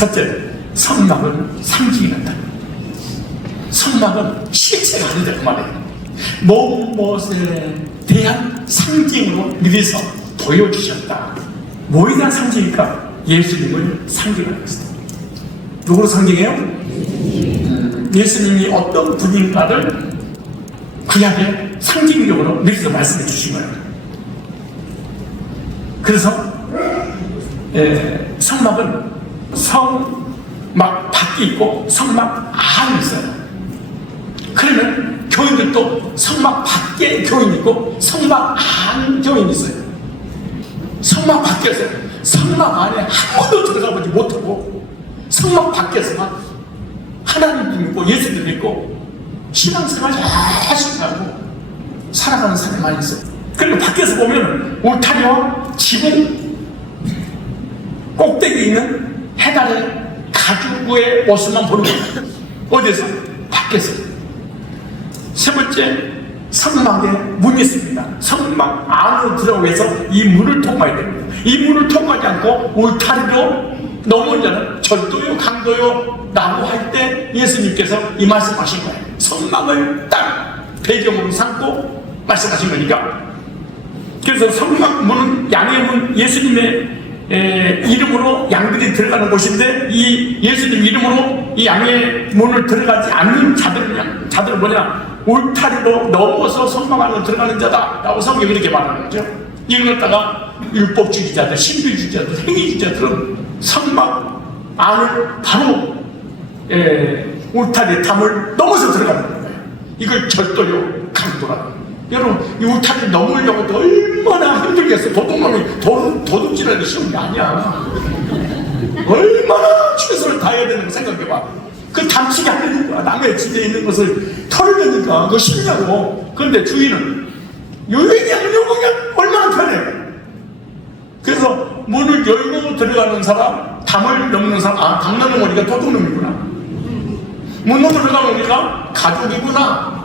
첫째, 성막은 상징이란다. 성막은 실체가 아니다 그 말이에요. 것에 대한 상징으로 미리서 보여주셨다. 뭐에 대한 상징일까? 예수님을 상징하는 것이다. 누구로 상징해요? 음, 예수님이 어떤 분인가를 구약에 상징적으로 미리서 말씀해 주신 거예요. 그래서 에, 성막은 성막 밖에 있고 성막 안에 있어요. 그러면 교인들도 성막 밖에 교인 있고 성막 안 교인 있어요. 성막 밖에서 성막 안에 한 번도 들어가 보지 못하고 성막 밖에서만 하나님 믿고 예수님 믿고 신앙생활 열심히 하고 살아가는 사람이 많이 있어요. 그리고 밖에서 보면 울타리와 지붕 꼭대기에 있는 해달의 가죽의 모습만 보는 거예요. 어디서? 밖에서. 세 번째, 성막에 문이 있습니다. 성막 안으로 들어가서 이 문을 통과해야 됩니다. 이 문을 통과하지 않고 울타리로 넘어온 자는 절도요, 강도요, 라고 할때 예수님께서 이 말씀 하신 거예요. 성막을 딱 배경으로 삼고 말씀하신 거니까. 그래서 성막 문은 양의 문, 예수님의 에, 이름으로 양들이 들어가는 곳인데 이 예수님 이름으로 이 양의 문을 들어가지 않는 자들은 자들은 뭐냐 울타리로 넘어서 성막 안으로 들어가는 자다라고 성경이 이렇게 말하는 거죠. 이걸 갖다가 율법주의자들, 신비주의자들, 행위주의자들은 성막 안을 바로 에, 울타리 담을 넘어서 들어가는 거예요. 이걸 절도요, 강도라. 여러분, 이 울타리 넘으려고 얼마나 힘들겠어. 도둑놈이 도, 도둑질하는 게 쉬운 게 아니야. 얼마나 최선을 다해야 되는 거 생각해봐. 그 담치게 하려니까 남의 집에 있는 것을 털으려니까 그거 쉽냐고. 그런데 주인은 유행이 하려고 그냥 얼마나 편해. 그래서 문을 열고 들어가는 사람, 담을 넘는 사람, 아, 담 넘는 거니까 도둑놈이구나. 문으로 들어가보니까 가족이구나.